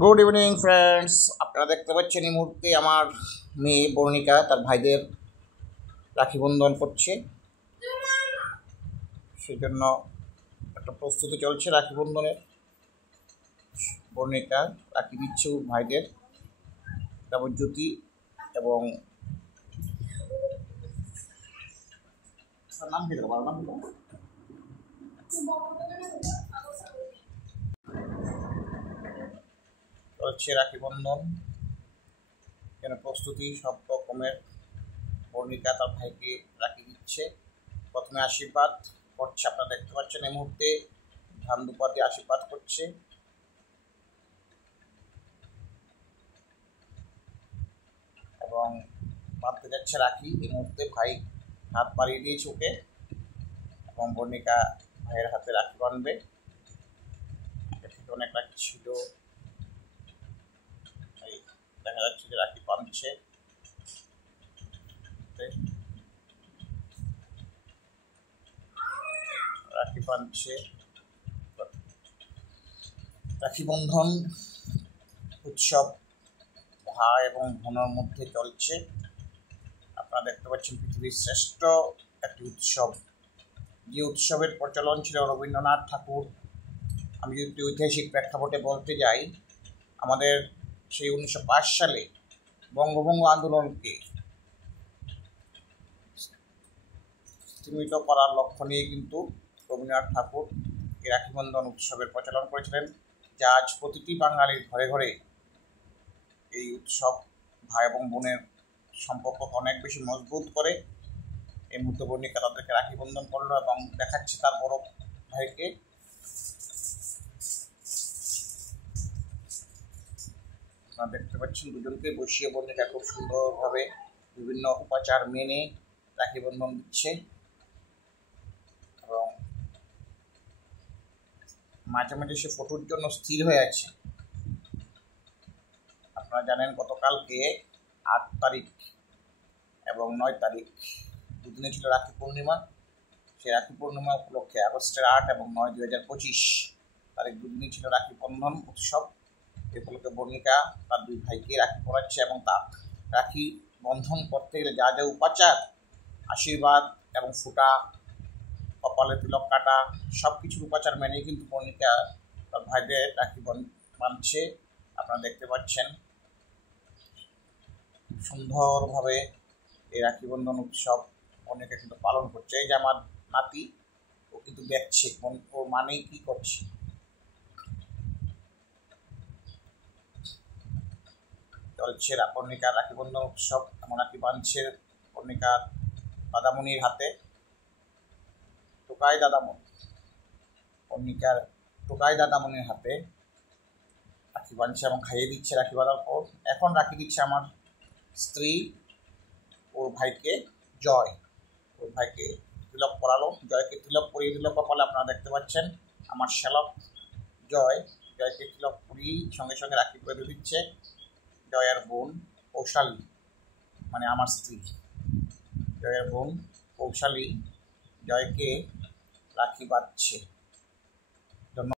Good evening friends, আপনারা দেখতে পাচ্ছেন এই মুহূর্তে আমার মেয়ে বর্ণিকা তার ভাইদের রাখি বন্ধন করছে। সেই জন্য একটা প্রস্তুতি চলছে রাখি বন্ধনের। বর্ণিকা রাখি দিচ্ছে ওর ভাইদের দেবজ্যোতি এবং নাম কি দেবো নাম চলছে রাখি বন্ধন যেন প্রস্তুতি সব রকমের। বর্ণিকা তার ভাইকে রাখি দিচ্ছে। প্রথমে আশীর্বাদ করছে, আপনারা দেখতে পাচ্ছেন এই মুহূর্তে ধান দুপা দিয়ে আশীর্বাদ করছে এবং বাঁধতে যাচ্ছে রাখি। এই মুহূর্তে ভাই হাত বাড়িয়ে দিয়েছে ওকে এবং বর্ণিকা ভাইয়ের হাতে রাখি বাঁধবে। অনেক রাখি ছিল, দেখা যাচ্ছে যে রাখি বাঁধছে। রাখি বাঁধছে। রাখি বন্ধন উৎসব ভাই এবং বোনের মধ্যে চলছে। আপনারা দেখতে পাচ্ছেন পৃথিবীর শ্রেষ্ঠ একটি উৎসব, যে উৎসবের প্রচলন ছিল রবীন্দ্রনাথ ঠাকুর। আমি যদি ঐতিহাসিক প্রেক্ষাপটে বলতে যাই, আমাদের সেই 1905 সালে বঙ্গভঙ্গ আন্দোলনকে স্তীমিত করার লক্ষ্য নিয়ে কিন্তু রবীন্দ্রনাথ ঠাকুর এই রাখি বন্ধন উৎসবের প্রচলন করেছিলেন, যা আজ প্রতিটি বাঙালির ঘরে ঘরে এই উৎসব ভাই এবং বোনের সম্পর্ককে অনেক বেশি মজবুত করে। এই মুহূর্তে বর্ণিকা তাদেরকে রাখি বন্ধন করলো এবং দেখাচ্ছে তার বড় ভাইকে। আপনারা দেখতে পাচ্ছেন দুজনকে বসিয়ে বর্ণিকা খুব সুন্দরভাবে বিভিন্ন উপাচার মেনে রাখি বন্ধন দিচ্ছে এবং মাঝে মাঝে সে ফটোর জন্য স্থির হয়ে আছে। আপনারা জানেন গতকালকে 8 তারিখ এবং 9 তারিখ দুদিনে ছিল রাখি পূর্ণিমা। সেই রাখি পূর্ণিমা উপলক্ষে আগস্টের 8 এবং 9, 2025 তারিখ দুদিনই ছিল রাখি বন্ধন উৎসব। এ উপলক্ষে বর্ণিকা তার দুই ভাইকে রাখি পরাচ্ছে এবং তার রাখি বন্ধন করতে গেলে যা যা উপাচার, আশীর্বাদ এবং ফুটা, কপালে তিলক কাটা, সব কিছুর উপাচার মেনেই কিন্তু বর্ণিকা তার ভাইদের রাখি বাঁধছে। আপনারা দেখতে পাচ্ছেন সুন্দরভাবে এই রাখি বন্ধন উৎসব বর্ণিকা কিন্তু পালন করছে। এই যে আমার নাতি, ও কিন্তু দেখছে ও মানে কি করছে। চলছে বর্ণিকার রাখি বন্ধন উৎসব এমন রাখি বাঁধছে বর্ণিকার দাদামণির হাতে। টোকাই দাদামণি, বর্ণিকার টোকাই দাদামণির হাতে রাখি বাঁধছে এবং খাইয়ে দিচ্ছে রাখি বাঁধার পর। এখন রাখি দিচ্ছে আমার স্ত্রী ওর ভাইকে জয়। ওর ভাইকে তিলক পরালো, জয়কে তিলক পরিয়ে দিল কপালে। আপনারা দেখতে পাচ্ছেন আমার শ্যালক জয়কে তিলক পরিয়ে সঙ্গে সঙ্গে রাখি বেঁধে দিচ্ছে জয়ের বোন কৌশালী, মানে আমার স্ত্রী। জয়ের বোন কৌশালী জয়কে রাখি বাঁধছে।